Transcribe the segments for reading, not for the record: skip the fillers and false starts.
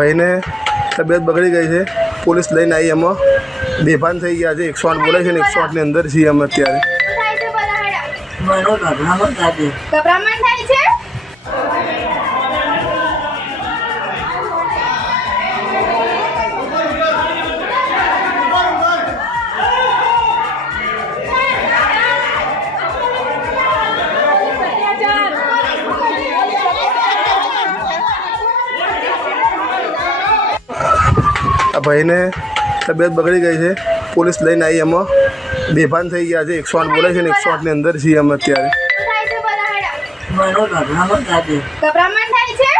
ભાઈને તબિયત બગડી ગઈ છે, પોલીસ લઈને આવી, એમાં બેભાન થઈ ગયા છે, 108 બોલે છે ને 108 ની અંદર છીએ અમે અત્યારે। ગભરામણ થાય છે। આ ભાઈને તબિયત બગડી ગઈ છે, પોલીસ લઈને આવી, એમાં બેભાન થઈ ગયા છે, 108 બોલે છે ને 108 ની અંદર છીએ અમે અત્યારે। ગભરામણ થાય છે।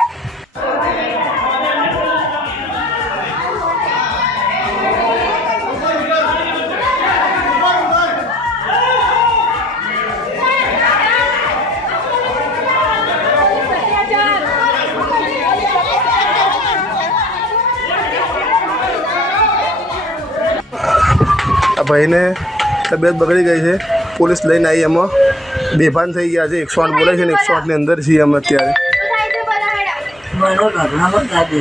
આ ભાઈને તબિયત બગડી ગઈ છે, પોલીસ લઈને આવી, એમાં બેભાન થઈ ગયા છે, 108 બોલે છે ને 108 ની અંદર છીએ અમે અત્યારે। ગભરામણ થાય છે।